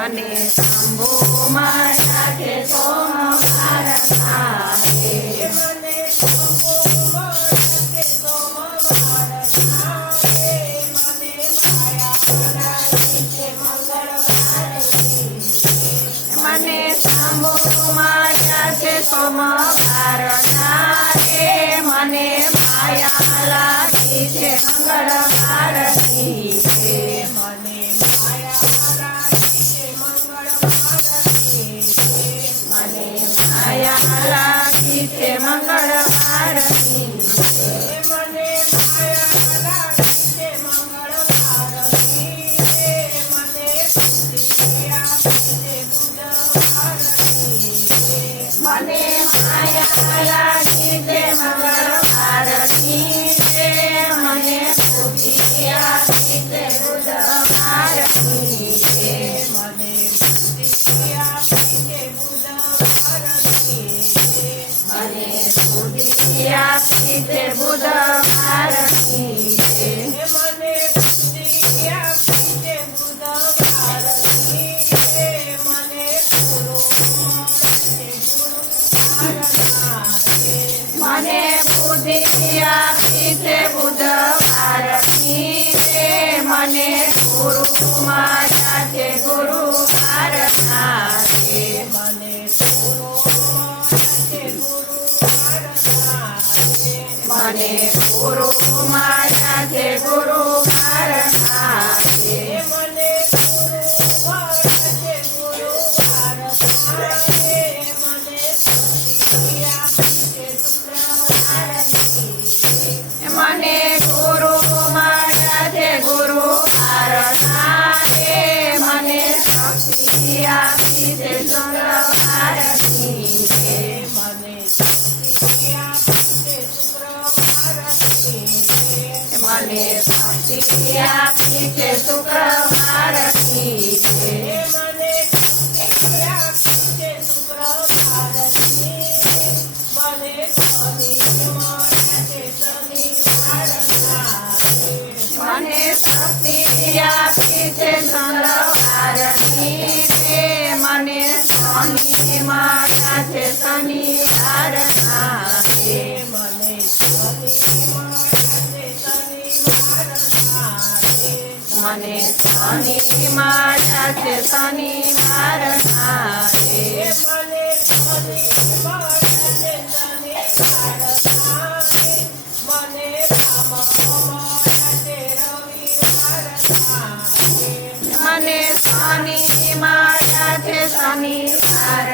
મને શંભુ માતા કે સોમવાર થાય મને શંભુ માતા કે સોમવાર થાય મને માયાના દિવસે મંગળવાર મને શંભુ માતા કે સોમવાર થાય મને માયા લાગી છે મંગળવાર મને માયા લાગી છે મંગળવાર મને માયા લાગી છે મંગળવાર મને માયા લાગી છે મંગળવાર મને ખુશી આપી છે બુધવાર મને માયા લાગી છે મંગળવાર મને ખુશી આપી છે બુધવાર મને ખુશી આપી છે બુધવાર મને ખુશી આપી છે બુધવાર મને ખુશી આપી છે બુધવાર મને ગુરુ મને બુદ્ધિ આપી છે બુધવાર મને ગુરુ માતા છે ગુરુવાર મને ગુરુ છે ગુરુવાર મને ગુરુ માતા છે ગુરુવાર મને ગુરુવાર છે ગુરુવાર મને શક્તિ આપી છે શુક્રવાર મને ગુરુ માતા છે ગુરુવાર મને શક્તિ આપી છે શુક્રવાર મને શક્તિ આપી છે શુક્રવાર મને શક્તિ આપી છે શુક્રવાર મને શક્તિ આપી છે શુક્રવાર મને શનિ મળે છે શનિવાર મને શક્તિ આપી છે શનિવાર મને શનિ માતા છે શનિવાર મને શનિ મળે છે શનિવાર મને શનિ માતા છે શનિવાર મને શનિ મળે છે શનિવાર મને રામ મળે છે રવિવાર મને શનિ માતા છે શનિવાર